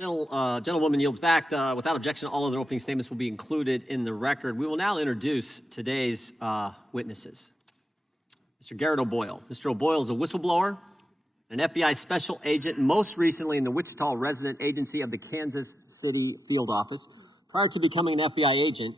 Gentlewoman yields back. Without objection, all other opening statements will be included in the record. We will now introduce today's witnesses. Mr. Garrett O'Boyle. Mr. O'Boyle is a whistleblower, an FBI special agent, most recently in the Wichita resident agency of the Kansas City field office. Prior to becoming an FBI agent,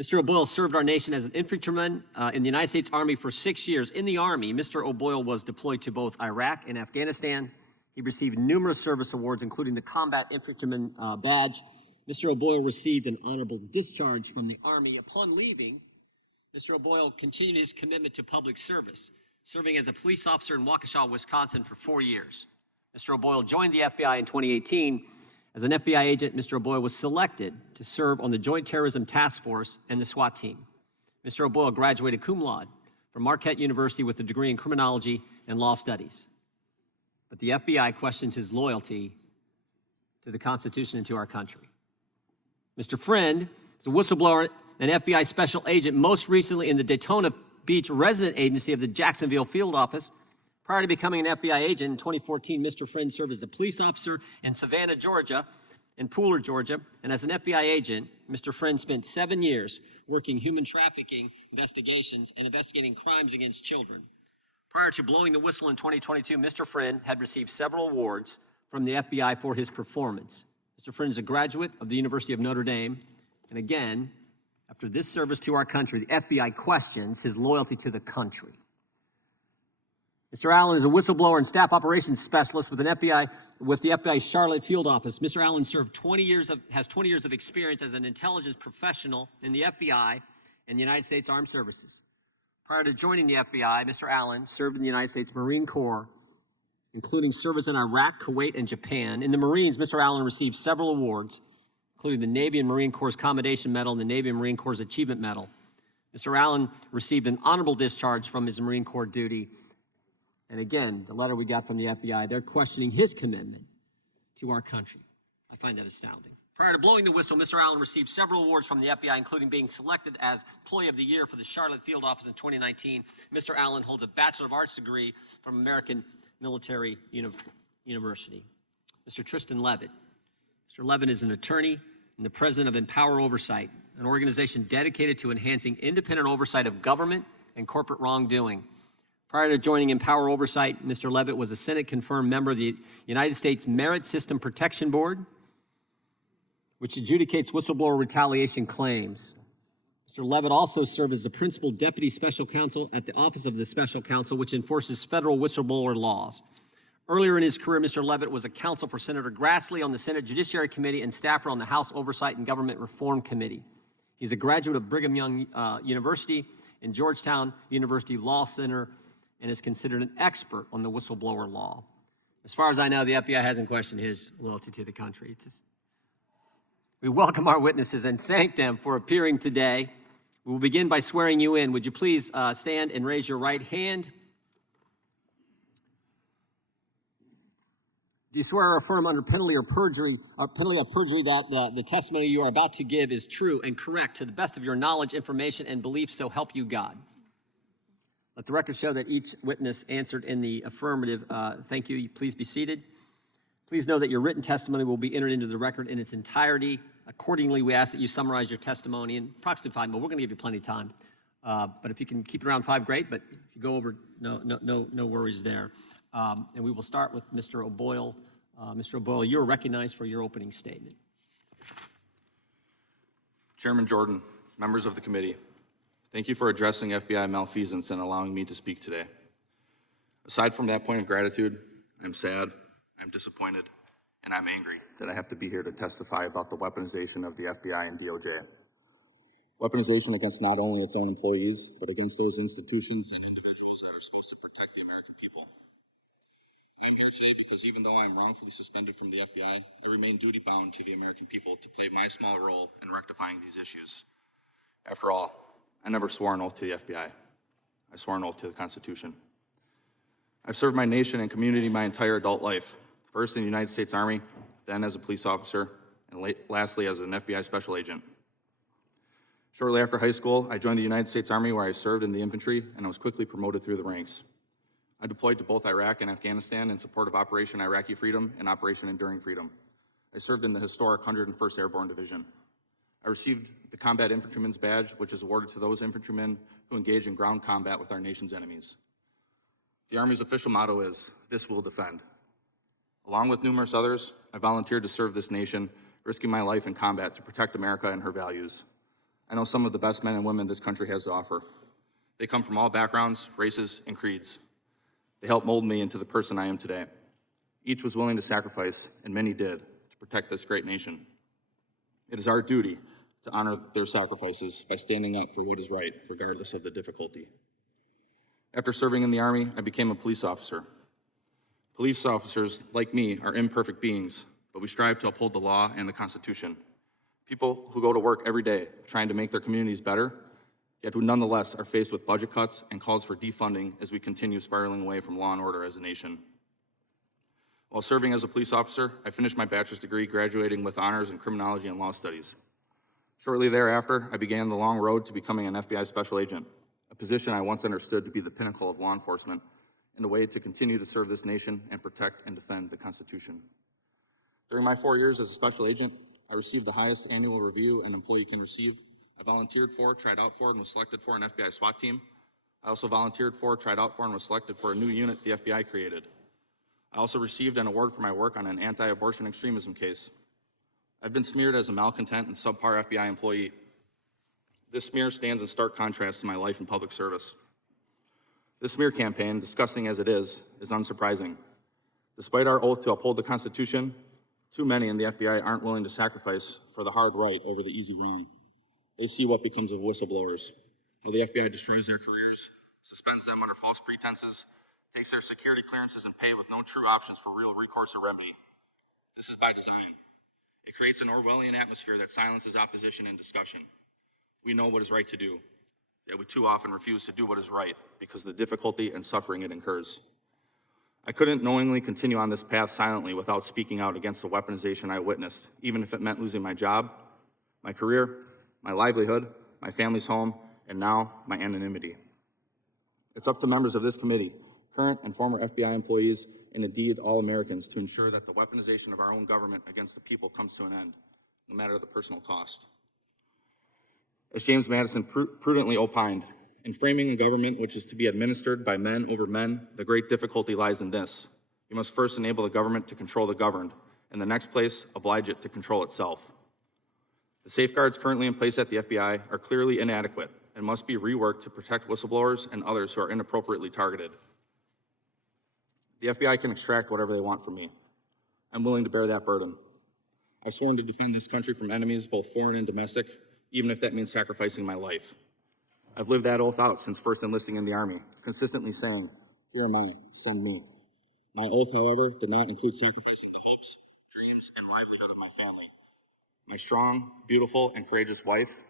Mr. O'Boyle served our nation as an infantryman in the United States Army for 6 years. In the Army, Mr. O'Boyle was deployed to both Iraq and Afghanistan. He received numerous service awards, including the Combat Infantryman Badge. Mr. O'Boyle received an honorable discharge from the Army. Upon leaving, Mr. O'Boyle continued his commitment to public service, serving as a police officer in Waukesha, Wisconsin for 4 years. Mr. O'Boyle joined the FBI in 2018. As an FBI agent, Mr. O'Boyle was selected to serve on the Joint Terrorism Task Force and the SWAT team. Mr. O'Boyle graduated cum laude from Marquette University with a degree in criminology and law studies. But the FBI questions his loyalty to the Constitution and to our country. Mr. Fran is a whistleblower and FBI special agent, most recently in the Daytona Beach resident agency of the Jacksonville field office. Prior to becoming an FBI agent in 2014, Mr. Fran served as a police officer in Savannah, Georgia, and Pooler, Georgia. And as an FBI agent, Mr. Fran spent 7 years working human trafficking investigations and investigating crimes against children. Prior to blowing the whistle in 2022, Mr. Fran had received several awards from the FBI for his performance. Mr. Fran is a graduate of the University of Notre Dame. And again, after this service to our country, the FBI questions his loyalty to the country. Mr. Allen is a whistleblower and staff operations specialist with the FBI Charlotte field office. Mr. Allen has 20 years of experience as an intelligence professional in the FBI and the United States Armed Services. Prior to joining the FBI, Mr. Allen served in the United States Marine Corps, including service in Iraq, Kuwait, and Japan. In the Marines, Mr. Allen received several awards, including the Navy and Marine Corps Commendation Medal and the Navy and Marine Corps Achievement Medal. Mr. Allen received an honorable discharge from his Marine Corps duty. And again, the letter we got from the FBI, they're questioning his commitment to our country. I find that astounding. Prior to blowing the whistle, Mr. Allen received several awards from the FBI, including being selected as Employee of the Year for the Charlotte Field Office in 2019. Mr. Allen holds a Bachelor of Arts degree from American Military University. Mr. Tristan Levitt. Mr. Levitt is an attorney and the president of Empower Oversight, an organization dedicated to enhancing independent oversight of government and corporate wrongdoing. Prior to joining Empower Oversight, Mr. Levitt was a Senate-confirmed member of the United States Merit System Protection Board, which adjudicates whistleblower retaliation claims. Mr. Levitt also served as the principal deputy special counsel at the Office of the Special Counsel, which enforces federal whistleblower laws. Earlier in his career, Mr. Levitt was a counsel for Senator Grassley on the Senate Judiciary Committee and staffer on the House Oversight and Government Reform Committee. He's a graduate of Brigham Young University and Georgetown University Law Center and is considered an expert on the whistleblower law. As far as I know, the FBI hasn't questioned his loyalty to the country. We welcome our witnesses and thank them for appearing today. We will begin by swearing you in. Would you please stand and raise your right hand? Do you swear or affirm under penalty of perjury that the testimony you are about to give is true and correct to the best of your knowledge, information, and belief, so help you God? Let the record show that each witness answered in the affirmative. Thank you. Please be seated. Please know that your written testimony will be entered into the record in its entirety. Accordingly, we ask that you summarize your testimony in approximately 5 minutes. We're going to give you plenty of time. But if you can keep it around 5, great. But if you go over, no worries there. And we will start with Mr. O'Boyle. Mr. O'Boyle, you're recognized for your opening statement. Chairman Jordan, members of the committee, thank you for addressing FBI malfeasance and allowing me to speak today. Aside from that point of gratitude, I'm sad, I'm disappointed, and I'm angry that I have to be here to testify about the weaponization of the FBI and DOJ. Weaponization against not only its own employees, but against those institutions and individuals that are supposed to protect the American people. I'm here today because even though I'm wrongfully suspended from the FBI, I remain duty-bound to the American people to play my small role in rectifying these issues. After all, I never swore an oath to the FBI. I swore an oath to the Constitution. I've served my nation and community my entire adult life, first in the United States Army, then as a police officer, and lastly as an FBI special agent. Shortly after high school, I joined the United States Army where I served in the infantry and I was quickly promoted through the ranks. I deployed to both Iraq and Afghanistan in support of Operation Iraqi Freedom and Operation Enduring Freedom. I served in the historic 101st Airborne Division. I received the Combat Infantryman's Badge, which is awarded to those infantrymen who engage in ground combat with our nation's enemies. The Army's official motto is, "This will defend." Along with numerous others, I volunteered to serve this nation, risking my life in combat to protect America and her values. I know some of the best men and women this country has to offer. They come from all backgrounds, races, and creeds. They helped mold me into the person I am today. Each was willing to sacrifice, and many did, to protect this great nation. It is our duty to honor their sacrifices by standing up for what is right, regardless of the difficulty. After serving in the Army, I became a police officer. Police officers, like me, are imperfect beings, but we strive to uphold the law and the Constitution. People who go to work every day trying to make their communities better, yet who nonetheless are faced with budget cuts and calls for defunding as we continue spiraling away from law and order as a nation. While serving as a police officer, I finished my bachelor's degree, graduating with honors in criminology and law studies. Shortly thereafter, I began the long road to becoming an FBI special agent, a position I once understood to be the pinnacle of law enforcement and a way to continue to serve this nation and protect and defend the Constitution. During my 4 years as a special agent, I received the highest annual review an employee can receive. I volunteered for, tried out for, and was selected for an FBI SWAT team. I also volunteered for, tried out for, and was selected for a new unit the FBI created. I also received an award for my work on an anti-abortion extremism case. I've been smeared as a malcontent and subpar FBI employee. This smear stands in stark contrast to my life in public service. This smear campaign, disgusting as it is unsurprising. Despite our oath to uphold the Constitution, too many in the FBI aren't willing to sacrifice for the hard right over the easy wrong. They see what becomes of whistleblowers, how the FBI destroys their careers, suspends them under false pretenses, takes their security clearances and pay with no true options for real recourse or remedy. This is by design. It creates an Orwellian atmosphere that silences opposition and discussion. We know what is right to do, yet we too often refuse to do what is right because of the difficulty and suffering it incurs. I couldn't knowingly continue on this path silently without speaking out against the weaponization I witnessed, even if it meant losing my job, my career, my livelihood, my family's home, and now my anonymity. It's up to members of this committee, current and former FBI employees, and indeed all Americans, to ensure that the weaponization of our own government against the people comes to an end, no matter the personal cost. As James Madison prudently opined, in framing a government which is to be administered by men over men, the great difficulty lies in this. You must first enable the government to control the governed, in the next place, oblige it to control itself. The safeguards currently in place at the FBI are clearly inadequate and must be reworked to protect whistleblowers and others who are inappropriately targeted. The FBI can extract whatever they want from me. I'm willing to bear that burden. I've sworn to defend this country from enemies, both foreign and domestic, even if that means sacrificing my life. I've lived that oath out since first enlisting in the Army, consistently saying, "Here am I, send me." My oath, however, did not include sacrificing the hopes, dreams, and livelihood of my family, my strong, beautiful, and courageous wife,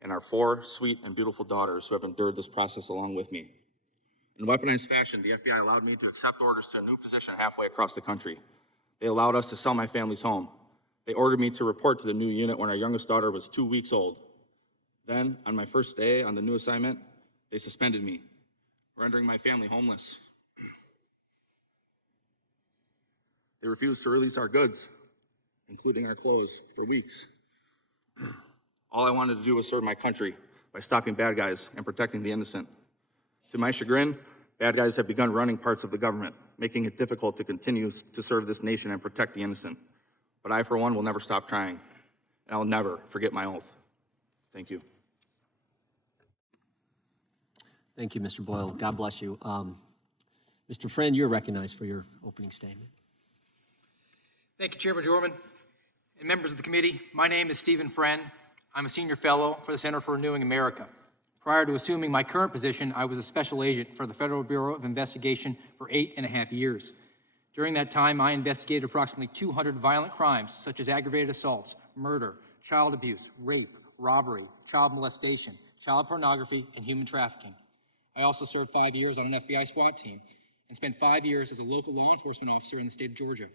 and our 4 sweet and beautiful daughters who have endured this process along with me. In weaponized fashion, the FBI allowed me to accept orders to a new position halfway across the country. They allowed us to sell my family's home. They ordered me to report to the new unit when our youngest daughter was 2 weeks old. Then, on my first day on the new assignment, they suspended me, rendering my family homeless. They refused to release our goods, including our clothes, for weeks. All I wanted to do was serve my country by stopping bad guys and protecting the innocent. To my chagrin, bad guys have begun running parts of the government, making it difficult to continue to serve this nation and protect the innocent. But I, for one, will never stop trying, and I will never forget my oath. Thank you. Thank you, Mr. Boyle. God bless you. Mr. Fran, you're recognized for your opening statement. Thank you, Chairman Jorman. And members of the committee, my name is Stephen Fran. I'm a senior fellow for the Center for Renewing America. Prior to assuming my current position, I was a special agent for the Federal Bureau of Investigation for 8.5 years. During that time, I investigated approximately 200 violent crimes, such as aggravated assaults, murder, child abuse, rape, robbery, child molestation, child pornography, and human trafficking. I also served 5 years on an FBI SWAT team and spent 5 years as a local law enforcement officer in the state of Georgia.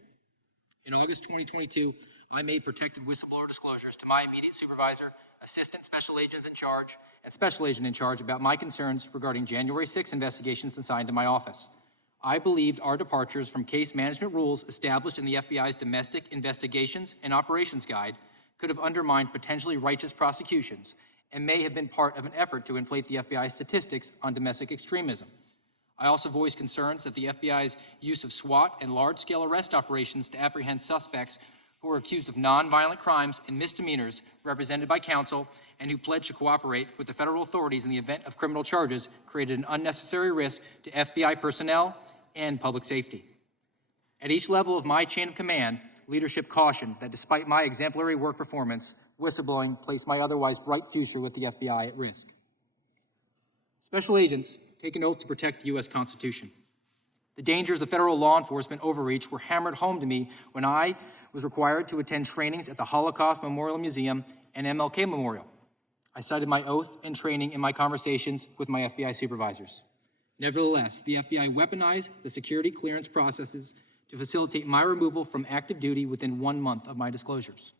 In August 2022, I made protected whistleblower disclosures to my immediate supervisor, assistant special agents in charge, and special agent in charge about my concerns regarding January 6 investigations assigned to my office. I believed our departures from case management rules established in the FBI's Domestic Investigations and Operations Guide could have undermined potentially righteous prosecutions and may have been part of an effort to inflate the FBI's statistics on domestic extremism. I also voiced concerns that the FBI's use of SWAT and large-scale arrest operations to apprehend suspects who were accused of nonviolent crimes and misdemeanors represented by counsel and who pledged to cooperate with the federal authorities in the event of criminal charges created an unnecessary risk to FBI personnel and public safety. At each level of my chain of command, leadership cautioned that despite my exemplary work performance, whistleblowing placed my otherwise bright future with the FBI at risk. Special agents take an oath to protect the U.S. Constitution. The dangers of federal law enforcement overreach were hammered home to me when I was required to attend trainings at the Holocaust Memorial Museum and MLK Memorial. I cited my oath and training in my conversations with my FBI supervisors. Nevertheless, the FBI weaponized the security clearance processes to facilitate my removal from active duty within 1 month of my disclosures.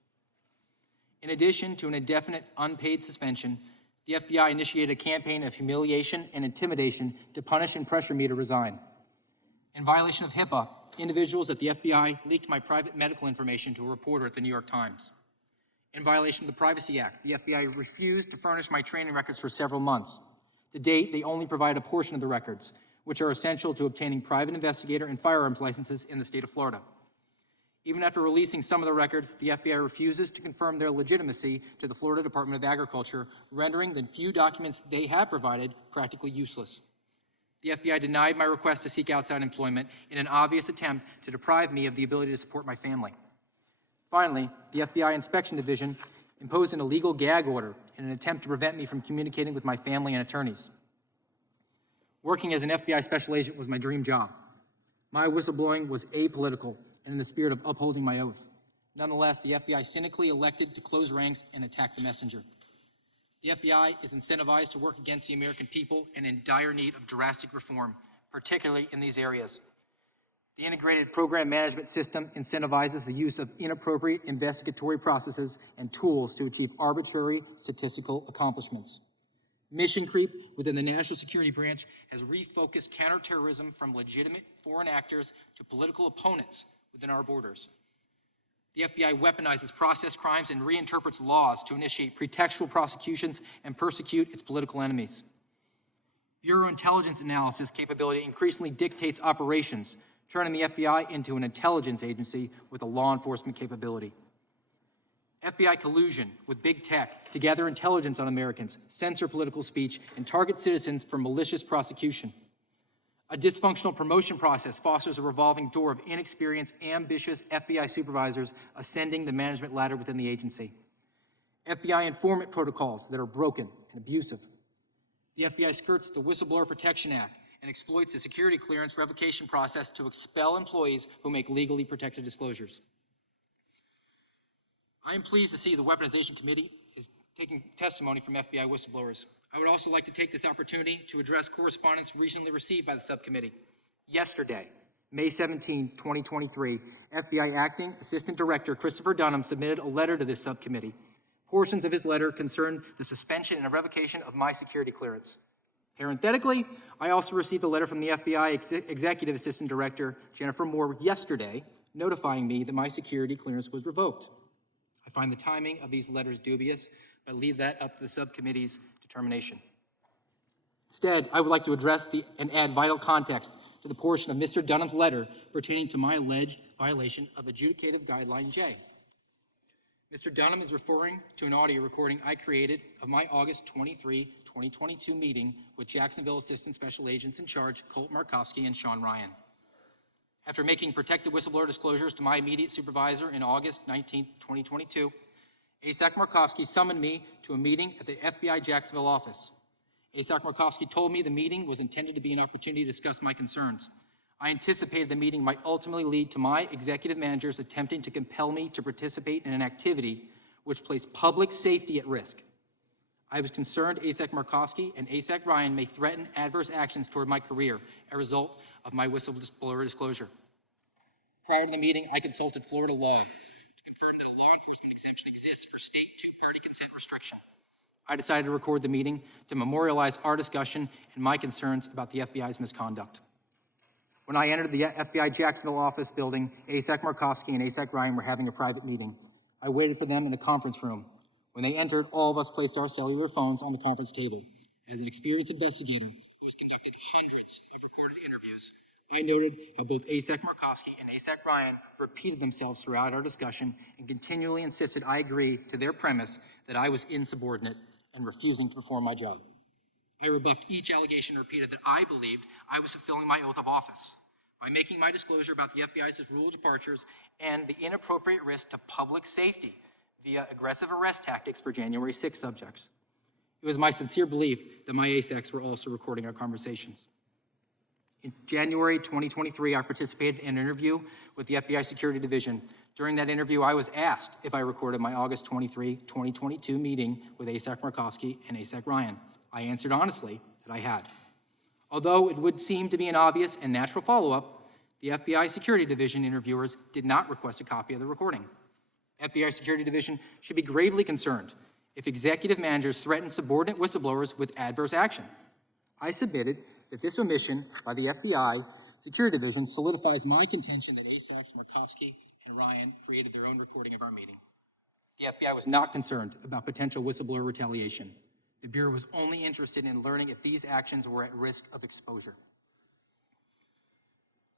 In addition to an indefinite unpaid suspension, the FBI initiated a campaign of humiliation and intimidation to punish and pressure me to resign. In violation of HIPAA, individuals at the FBI leaked my private medical information to a reporter at the New York Times. In violation of the Privacy Act, the FBI refused to furnish my training records for several months. To date, they only provide a portion of the records, which are essential to obtaining private investigator and firearms licenses in the state of Florida. Even after releasing some of the records, the FBI refuses to confirm their legitimacy to the Florida Department of Agriculture, rendering the few documents they have provided practically useless. The FBI denied my request to seek outside employment in an obvious attempt to deprive me of the ability to support my family. Finally, the FBI Inspection Division imposed an illegal gag order in an attempt to prevent me from communicating with my family and attorneys. Working as an FBI special agent was my dream job. My whistleblowing was apolitical and in the spirit of upholding my oath. Nonetheless, the FBI cynically elected to close ranks and attack the messenger. The FBI is incentivized to work against the American people and in dire need of drastic reform, particularly in these areas. The integrated program management system incentivizes the use of inappropriate investigatory processes and tools to achieve arbitrary statistical accomplishments. Mission creep within the National Security Branch has refocused counterterrorism from legitimate foreign actors to political opponents within our borders. The FBI weaponizes process crimes and reinterprets laws to initiate pretextual prosecutions and persecute its political enemies. Bureau intelligence analysis capability increasingly dictates operations, turning the FBI into an intelligence agency with a law enforcement capability. FBI collusion with big tech to gather intelligence on Americans, censor political speech, and target citizens for malicious prosecution. A dysfunctional promotion process fosters a revolving door of inexperienced, ambitious FBI supervisors ascending the management ladder within the agency. FBI informant protocols that are broken and abusive. The FBI skirts the Whistleblower Protection Act and exploits the security clearance revocation process to expel employees who make legally protected disclosures. I am pleased to see the Weaponization Committee is taking testimony from FBI whistleblowers. I would also like to take this opportunity to address correspondence recently received by the subcommittee. Yesterday, May 17, 2023, FBI Acting Assistant Director Christopher Dunham submitted a letter to this subcommittee. Portions of his letter concern the suspension and revocation of my security clearance. Parenthetically, I also received a letter from the FBI Executive Assistant Director Jennifer Moore yesterday notifying me that my security clearance was revoked. I find the timing of these letters dubious, but leave that up to the subcommittee's determination. Instead, I would like to address and add vital context to the portion of Mr. Dunham's letter pertaining to my alleged violation of Adjudicative Guideline J. Mr. Dunham is referring to an audio recording I created of my August 23, 2022 meeting with Jacksonville Assistant Special Agents in Charge Colt Markowski and Sean Ryan. After making protected whistleblower disclosures to my immediate supervisor in August 19, 2022, ASAC Markowski summoned me to a meeting at the FBI Jacksonville office. ASAC Markowski told me the meeting was intended to be an opportunity to discuss my concerns. I anticipated the meeting might ultimately lead to my executive managers attempting to compel me to participate in an activity which placed public safety at risk. I was concerned ASAC Markowski and ASAC Ryan may threaten adverse actions toward my career as a result of my whistleblower disclosure. Prior to the meeting, I consulted Florida law to confirm that a law enforcement exemption exists for state two-party consent restriction. I decided to record the meeting to memorialize our discussion and my concerns about the FBI's misconduct. When I entered the FBI Jacksonville office building, ASAC Markovsky and ASAC Ryan were having a private meeting. I waited for them in the conference room. When they entered, all of us placed our cellular phones on the conference table. As an experienced investigator who has conducted hundreds of recorded interviews, I noted how both ASAC Markovsky and ASAC Ryan repeated themselves throughout our discussion and continually insisted I agree to their premise that I was insubordinate and refusing to perform my job. I rebuffed each allegation and repeated that I believed I was fulfilling my oath of office by making my disclosure about the FBI's rule of departures and the inappropriate risk to public safety via aggressive arrest tactics for January 6 subjects. It was my sincere belief that my ASACs were also recording our conversations. In January 2023, I participated in an interview with the FBI Security Division. During that interview, I was asked if I recorded my August 23, 2022 meeting with ASAC Markovsky and ASAC Ryan. I answered honestly that I had. Although it would seem to be an obvious and natural follow-up, the FBI Security Division interviewers did not request a copy of the recording. FBI Security Division should be gravely concerned if executive managers threaten subordinate whistleblowers with adverse action. I submitted that this omission by the FBI Security Division solidifies my contention that ASACs Markovsky and Ryan created their own recording of our meeting. The FBI was not concerned about potential whistleblower retaliation. The Bureau was only interested in learning if these actions were at risk of exposure.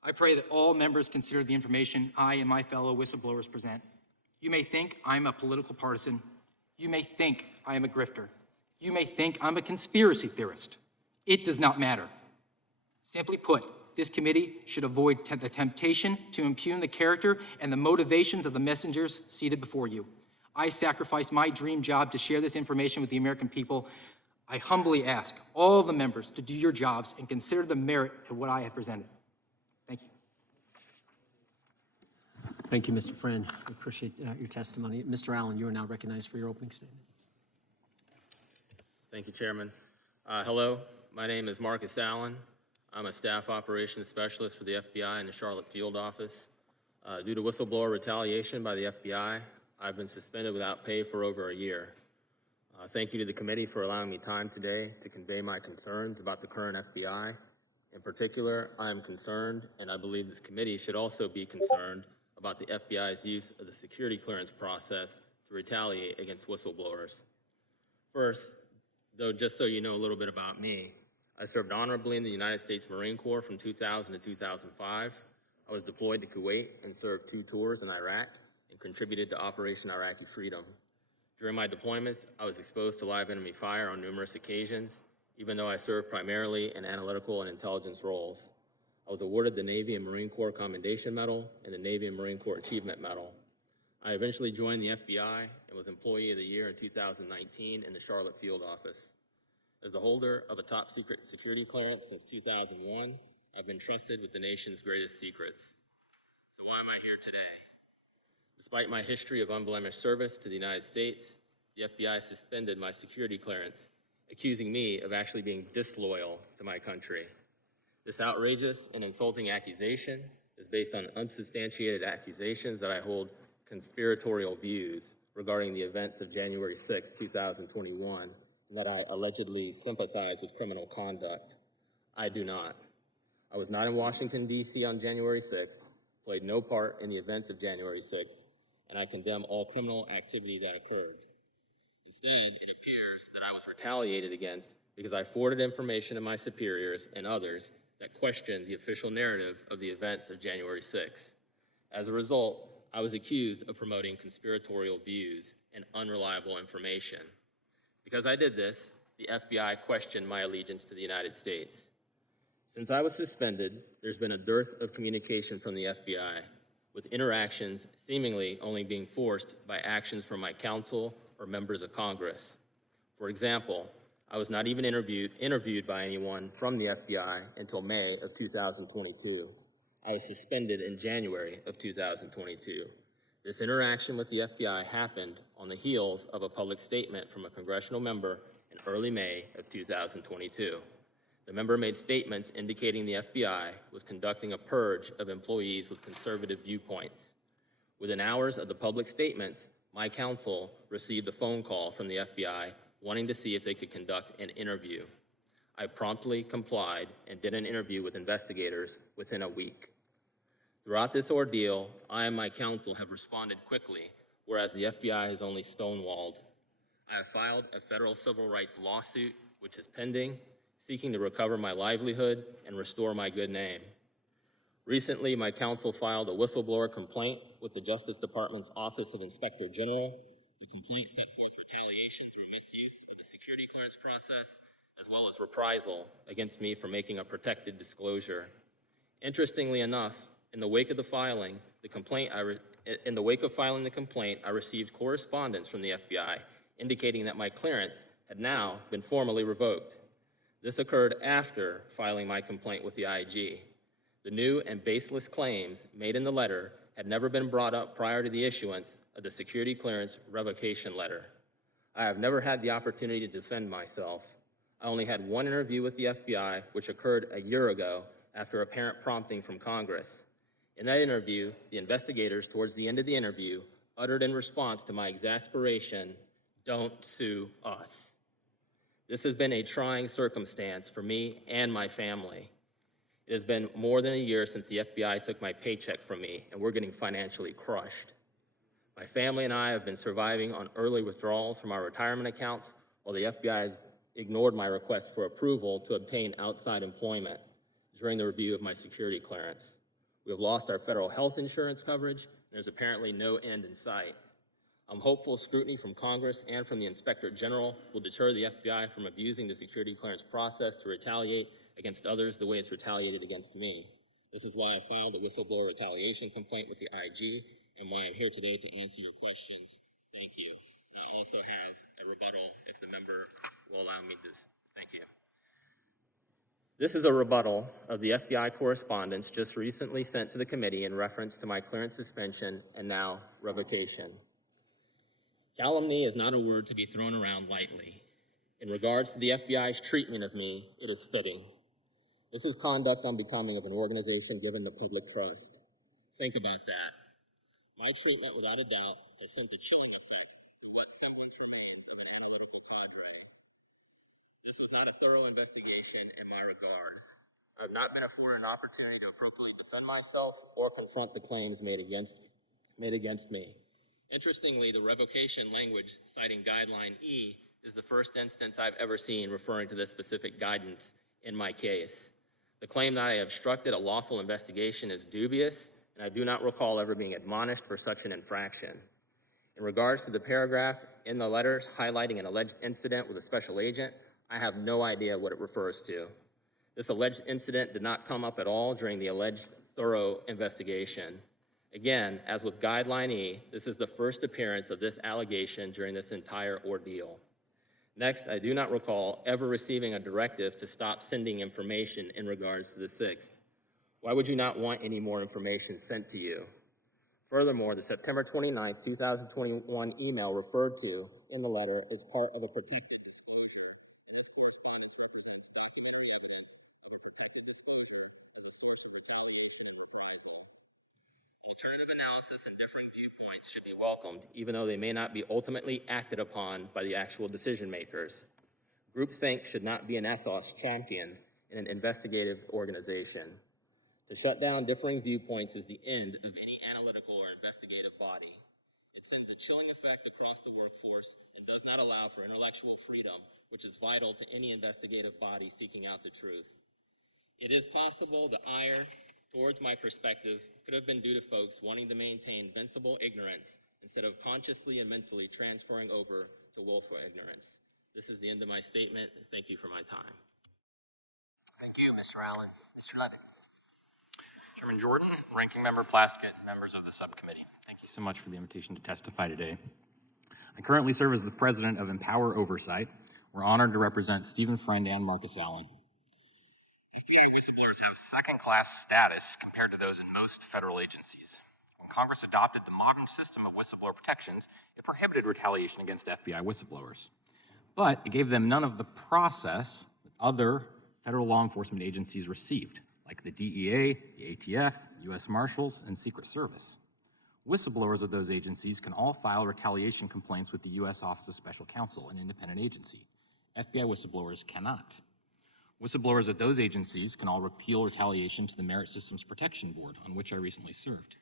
I pray that all members consider the information I and my fellow whistleblowers present. You may think I'm a political partisan. You may think I am a grifter. You may think I'm a conspiracy theorist. It does not matter. Simply put, this committee should avoid the temptation to impugn the character and the motivations of the messengers seated before you. I sacrificed my dream job to share this information with the American people. I humbly ask all the members to do your jobs and consider the merit of what I have presented. Thank you. Thank you, Mr. Fran. I appreciate your testimony. Mr. Allen, you are now recognized for your opening statement. Thank you, Chairman. Hello, my name is Marcus Allen. I'm a staff operations specialist for the FBI in the Charlotte Field Office. Due to whistleblower retaliation by the FBI, I've been suspended without pay for over a year. Thank you to the committee for allowing me time today to convey my concerns about the current FBI. In particular, I am concerned, and I believe this committee should also be concerned about the FBI's use of the security clearance process to retaliate against whistleblowers. First, though, just so you know a little bit about me, I served honorably in the United States Marine Corps from 2000 to 2005. I was deployed to Kuwait and served 2 tours in Iraq and contributed to Operation Iraqi Freedom. During my deployments, I was exposed to live enemy fire on numerous occasions, even though I served primarily in analytical and intelligence roles. I was awarded the Navy and Marine Corps Commendation Medal and the Navy and Marine Corps Achievement Medal. I eventually joined the FBI and was Employee of the Year in 2019 in the Charlotte Field Office. As the holder of a top secret security clearance since 2001, I've been trusted with the nation's greatest secrets. So why am I here today? Despite my history of unblemished service to the United States, the FBI suspended my security clearance, accusing me of actually being disloyal to my country. This outrageous and insulting accusation is based on unsubstantiated accusations that I hold conspiratorial views regarding the events of January 6, 2021, and that I allegedly sympathize with criminal conduct. I do not. I was not in Washington, D.C. on January 6th, played no part in the events of January 6th, and I condemn all criminal activity that occurred. Instead, it appears that I was retaliated against because I forwarded information to my superiors and others that questioned the official narrative of the events of January 6th. As a result, I was accused of promoting conspiratorial views and unreliable information. Because I did this, the FBI questioned my allegiance to the United States. Since I was suspended, there's been a dearth of communication from the FBI, with interactions seemingly only being forced by actions from my counsel or members of Congress. For example, I was not even interviewed by anyone from the FBI until May of 2022. I was suspended in January of 2022. This interaction with the FBI happened on the heels of a public statement from a congressional member in early May of 2022. The member made statements indicating the FBI was conducting a purge of employees with conservative viewpoints. Within hours of the public statements, my counsel received a phone call from the FBI wanting to see if they could conduct an interview. I promptly complied and did an interview with investigators within a week. Throughout this ordeal, I and my counsel have responded quickly, whereas the FBI has only stonewalled. I have filed a federal civil rights lawsuit, which is pending, seeking to recover my livelihood and restore my good name. Recently, my counsel filed a whistleblower complaint with the Justice Department's Office of Inspector General. The complaint set forth retaliation through misuse of the security clearance process, as well as reprisal against me for making a protected disclosure. Interestingly enough, in the wake of filing the complaint, I received correspondence from the FBI indicating that my clearance had now been formally revoked. This occurred after filing my complaint with the IG. The new and baseless claims made in the letter had never been brought up prior to the issuance of the security clearance revocation letter. I have never had the opportunity to defend myself. I only had one interview with the FBI, which occurred a year ago after apparent prompting from Congress. In that interview, the investigators, towards the end of the interview, uttered in response to my exasperation, "Don't sue us." This has been a trying circumstance for me and my family. It has been more than a year since the FBI took my paycheck from me, and we're getting financially crushed. My family and I have been surviving on early withdrawals from our retirement accounts, while the FBI has ignored my request for approval to obtain outside employment during the review of my security clearance. We have lost our federal health insurance coverage, and there's apparently no end in sight. I'm hopeful scrutiny from Congress and from the Inspector General will deter the FBI from abusing the security clearance process to retaliate against others the way it's retaliated against me. This is why I filed a whistleblower retaliation complaint with the IG and why I'm here today to answer your questions. Thank you. I also have a rebuttal if the member will allow me to. Thank you. This is a rebuttal of the FBI correspondence just recently sent to the committee in reference to my clearance suspension and now revocation. Calumny is not a word to be thrown around lightly. In regards to the FBI's treatment of me, it is fitting. This is conduct unbecoming of an organization given the public trust. Think about that. My treatment, without a doubt, has sent a chilling effect on what semblance remains of an analytical cadre. This was not a thorough investigation in my regard. I have not been afforded an opportunity to appropriately defend myself or confront the claims made against me. Interestingly, the revocation language citing Guideline E is the first instance I've ever seen referring to this specific guidance in my case. The claim that I obstructed a lawful investigation is dubious, and I do not recall ever being admonished for such an infraction. In regards to the paragraph in the letters highlighting an alleged incident with a special agent, I have no idea what it refers to. This alleged incident did not come up at all during the alleged thorough investigation. Again, as with Guideline E, this is the first appearance of this allegation during this entire ordeal. Next, I do not recall ever receiving a directive to stop sending information in regards to the 6th. Why would you not want any more information sent to you? Furthermore, the September 29, 2021 email referred to in the letter is part of a protected disclosure. Alternative analysis and differing viewpoints should be welcomed, even though they may not be ultimately acted upon by the actual decision makers. Groupthink should not be an ethos championed in an investigative organization. To shut down differing viewpoints is the end of any analytical or investigative body. It sends a chilling effect across the workforce and does not allow for intellectual freedom, which is vital to any investigative body seeking out the truth. It is possible the ire towards my perspective could have been due to folks wanting to maintain invincible ignorance instead of consciously and mentally transferring over to willful ignorance. This is the end of my statement. Thank you for my time. Thank you, Mr. Allen. Mr. Levitt. Chairman Jordan, Ranking Member Plaskett, members of the subcommittee. Thank you so much for the invitation to testify today. I currently serve as the president of Empower Oversight. We're honored to represent Stephen Fran and Marcus Allen. FBI whistleblowers have second-class status compared to those in most federal agencies. When Congress adopted the modern system of whistleblower protections, it prohibited retaliation against FBI whistleblowers. But it gave them none of the process that other federal law enforcement agencies received, like the DEA, the ATF, U.S. Marshals, and Secret Service. Whistleblowers of those agencies can all file retaliation complaints with the U.S. Office of Special Counsel, an independent agency. FBI whistleblowers cannot. Whistleblowers at those agencies can all appeal retaliation to the Merit Systems Protection Board, on which I recently served.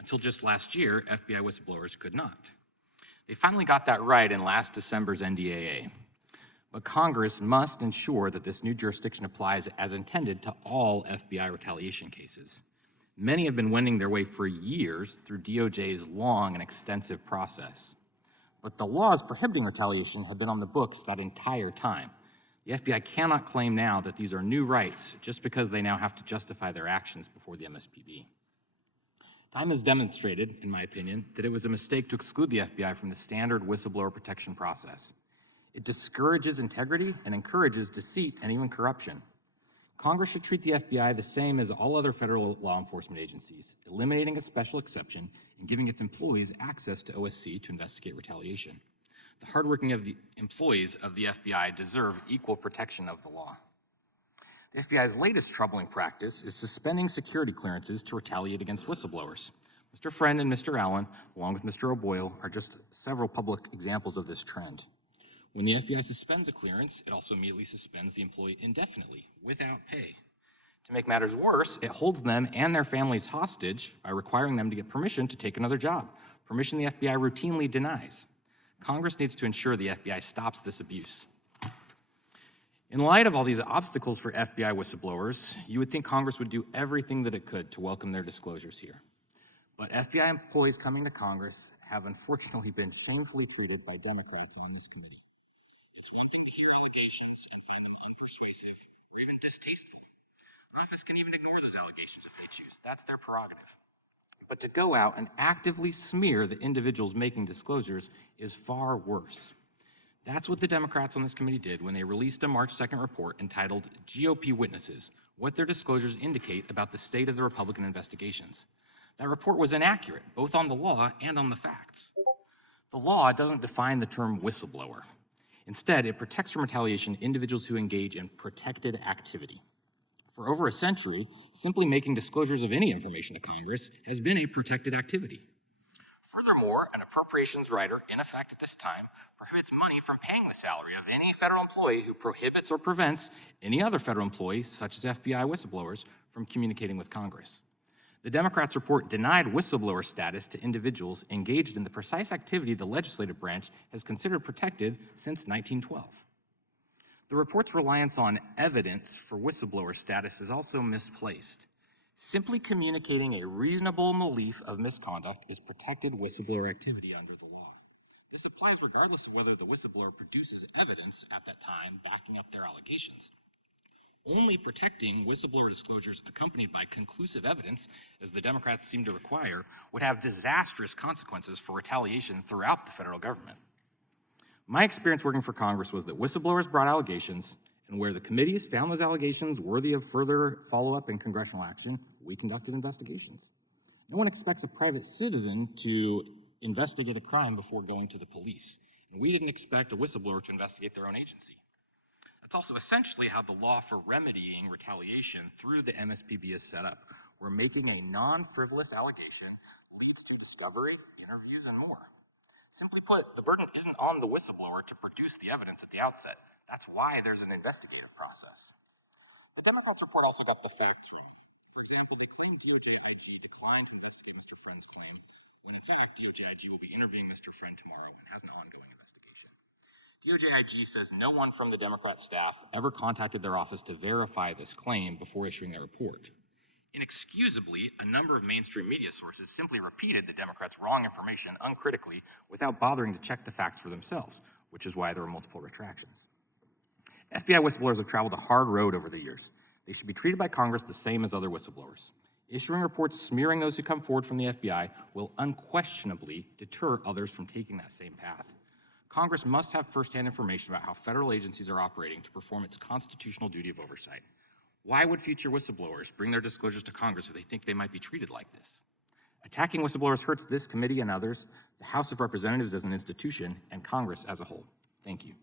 Until just last year, FBI whistleblowers could not. They finally got that right in last December's NDAA. But Congress must ensure that this new jurisdiction applies as intended to all FBI retaliation cases. Many have been wending their way for years through DOJ's long and extensive process. But the laws prohibiting retaliation have been on the books that entire time. The FBI cannot claim now that these are new rights just because they now have to justify their actions before the MSPB. Time has demonstrated, in my opinion, that it was a mistake to exclude the FBI from the standard whistleblower protection process. It discourages integrity and encourages deceit and even corruption. Congress should treat the FBI the same as all other federal law enforcement agencies, eliminating a special exception and giving its employees access to OSC to investigate retaliation. The hardworking employees of the FBI deserve equal protection of the law. The FBI's latest troubling practice is suspending security clearances to retaliate against whistleblowers. Mr. Fran and Mr. Allen, along with Mr. O'Boyle, are just several public examples of this trend. When the FBI suspends a clearance, it also immediately suspends the employee indefinitely, without pay. To make matters worse, it holds them and their families hostage by requiring them to get permission to take another job, permission the FBI routinely denies. Congress needs to ensure the FBI stops this abuse. In light of all these obstacles for FBI whistleblowers, you would think Congress would do everything that it could to welcome their disclosures here. But FBI employees coming to Congress have unfortunately been shamefully treated by Democrats on this committee. It's one thing to hear allegations and find them unpersuasive or even distasteful. An office can even ignore those allegations if they choose. That's their prerogative. But to go out and actively smear the individuals making disclosures is far worse. That's what the Democrats on this committee did when they released a March 2nd report entitled GOP Witnesses, What Their Disclosures Indicate About the State of the Republican Investigations. That report was inaccurate, both on the law and on the facts. The law doesn't define the term whistleblower. Instead, it protects from retaliation individuals who engage in protected activity. For over a century, simply making disclosures of any information to Congress has been a protected activity. Furthermore, an appropriations rider in effect at this time prohibits money from paying the salary of any federal employee who prohibits or prevents any other federal employee, such as FBI whistleblowers, from communicating with Congress. The Democrats' report denied whistleblower status to individuals engaged in the precise activity the legislative branch has considered protected since 1912. The report's reliance on evidence for whistleblower status is also misplaced. Simply communicating a reasonable belief of misconduct is protected whistleblower activity under the law. This applies regardless of whether the whistleblower produces evidence at that time backing up their allegations. Only protecting whistleblower disclosures accompanied by conclusive evidence, as the Democrats seem to require, would have disastrous consequences for retaliation throughout the federal government. My experience working for Congress was that whistleblowers brought allegations, and where the committees found those allegations worthy of further follow-up and congressional action, we conducted investigations. No one expects a private citizen to investigate a crime before going to the police, and we didn't expect a whistleblower to investigate their own agency. That's also essentially how the law for remedying retaliation through the MSPB is set up, where making a non-frivolous allegation leads to discovery, interviews, and more. Simply put, the burden isn't on the whistleblower to produce the evidence at the outset. That's why there's an investigative process. The Democrats' report also got the facts wrong. For example, they claim DOJ IG declined to investigate Mr. Friend's claim, when in fact DOJ IG will be interviewing Mr. Friend tomorrow and has an ongoing investigation. DOJ IG says no one from the Democrat staff ever contacted their office to verify this claim before issuing their report. Inexcusably, a number of mainstream media sources simply repeated the Democrats' wrong information uncritically without bothering to check the facts for themselves, which is why there were multiple retractions. FBI whistleblowers have traveled a hard road over the years. They should be treated by Congress the same as other whistleblowers. Issuing reports smearing those who come forward from the FBI will unquestionably deter others from taking that same path. Congress must have firsthand information about how federal agencies are operating to perform its constitutional duty of oversight. Why would future whistleblowers bring their disclosures to Congress if they think they might be treated like this? Attacking whistleblowers hurts this committee and others, the House of Representatives as an institution, and Congress as a whole. Thank you.